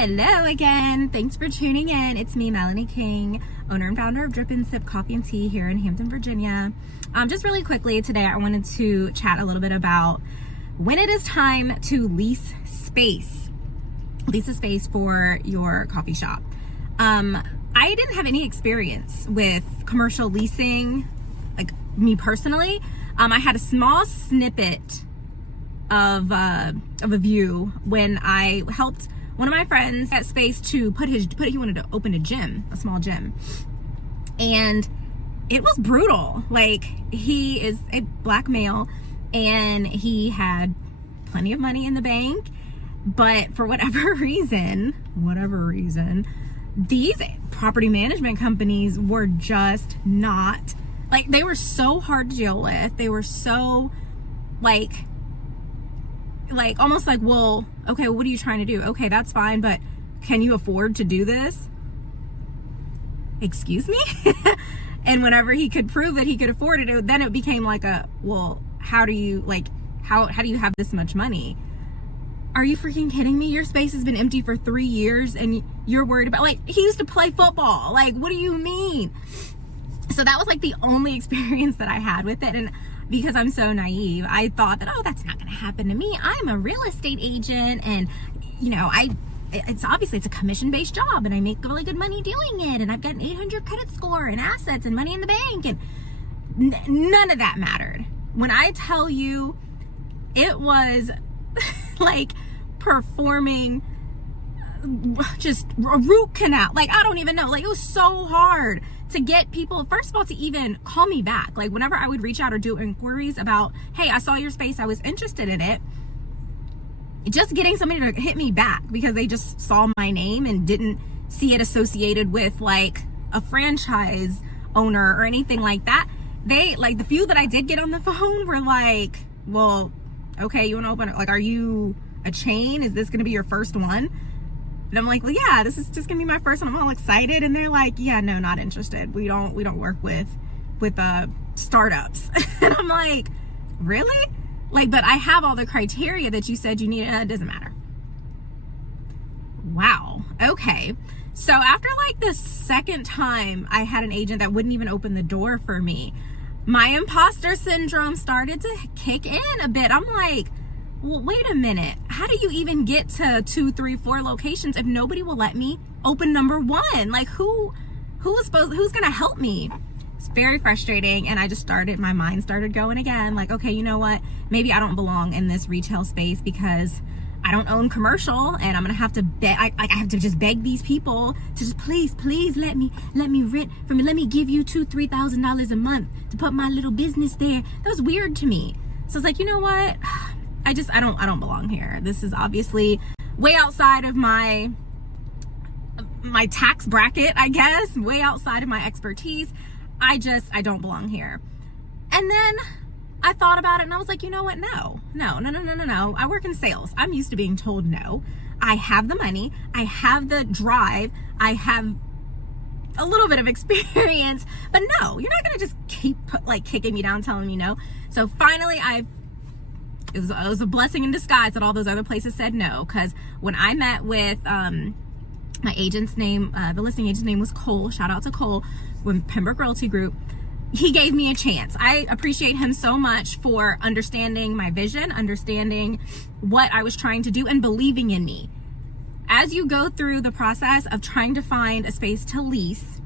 Hello again. Thanks for tuning in. It's me, Melanie King, owner and founder of Drip and Sip Coffee and Tea here in Hampton, Virginia. Just really quickly today, I wanted to chat a little bit about when it is time to lease space. Lease a space for your coffee shop. I didn't have any experience with commercial leasing, like me personally. I had a small snippet of a view when I helped one of my friends get space to he wanted to open a small gym, and it was brutal. Like, he is a black male and he had plenty of money in the bank, but for whatever reason, these property management companies were just not, like, they were so hard to deal with. They were so like almost like, well, okay, what are you trying to do? Okay, that's fine, but can you afford to do this? Excuse me? And whenever he could prove that he could afford it, then it became like well, how do you have this much money? Are you freaking kidding me? Your space has been empty for 3 years and you're worried about, like, he used to play football. Like, what do you mean? So that was like the only experience that I had with it. And because I'm so naive, I thought that, oh, that's not going to happen to me. I'm a real estate agent, and it's a commission-based job, and I make really good money doing it, and I've got an 800 credit score and assets and money in the bank, and none of that mattered. When I tell you, it was like performing just a root canal. Like, I don't even know. Like, it was so hard to get people, first of all, to even call me back. Like, whenever I would reach out or do inquiries about, hey, I saw your space, I was interested in it, just getting somebody to hit me back because they just saw my name and didn't see it associated with like a franchise owner or anything like that. They, like, the few that I did get on the phone were like, well, okay, you want to open it? Like, are you a chain? Is this going to be your first one? And I'm like, well, yeah, this is just gonna be my first one. I'm all excited. And they're like, yeah, no, not interested. We don't work with startups. And I'm like, really? Like, but I have all the criteria that you said you need. It doesn't matter. Wow. Okay. So after like the second time I had an agent that wouldn't even open the door for me, my imposter syndrome started to kick in a bit. I'm like, well, wait a minute. How do you even get to 2, 3, 4 locations if nobody will let me open number 1? Like, who's gonna help me? It's very frustrating. And my mind started going again. Like, okay, you know what? Maybe I don't belong in this retail space because I don't own commercial, and I'm gonna have to beg. I have to just beg these people to just please let me rent from me. Let me give you $2,000-$3,000 a month to put my little business there. That was weird to me. So it's like, you know what? I don't belong here. This is obviously way outside of my tax bracket, I guess, way outside of my expertise. I don't belong here. And then I thought about it and I was like, you know what? No. I work in sales. I'm used to being told no. I have the money. I have the drive. I have a little bit of experience, but no, you're not going to just keep like kicking me down, telling me no. So finally it was a blessing in disguise that all those other places said no, because when I met with my agent's name, the listing agent's name was Cole. Shout out to Cole with Pembroke Realty Group. He gave me a chance. I appreciate him so much for understanding my vision, understanding what I was trying to do, and believing in me. As you go through the process of trying to find a space to lease,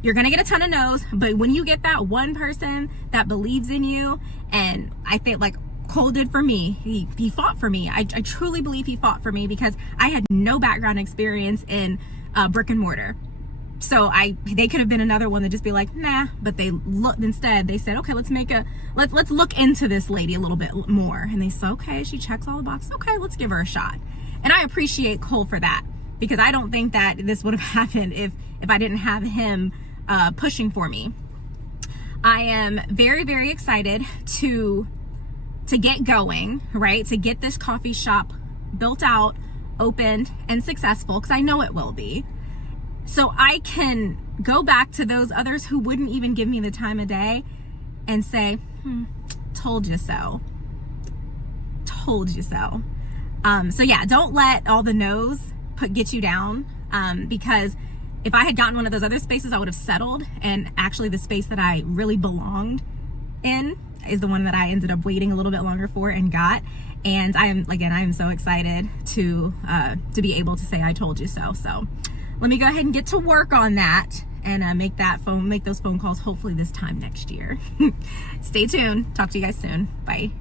you're gonna get a ton of no's, but when you get that one person that believes in you, and I think like Cole did for me, he fought for me. I truly believe he fought for me because I had no background experience in brick and mortar. So they could have been another one that just be like, nah, but instead they said, okay, let's look into this lady a little bit more. And they said, okay, she checks all the boxes. Okay, let's give her a shot. And I appreciate Cole for that, because I don't think that this would have happened if I didn't have him pushing for me. I am very, very excited to get going, right? To get this coffee shop built out, opened, and successful, because I know it will be. So I can go back to those others who wouldn't even give me the time of day and say, told you so. Told you so. So yeah, don't let all the no's get you down, because if I had gotten one of those other spaces, I would have settled. And actually the space that I really belonged in is the one that I ended up waiting a little bit longer for and got. And I am so excited to be able to say I told you so. So let me go ahead and get to work on that and make those phone calls hopefully this time next year. Stay tuned. Talk to you guys soon. Bye.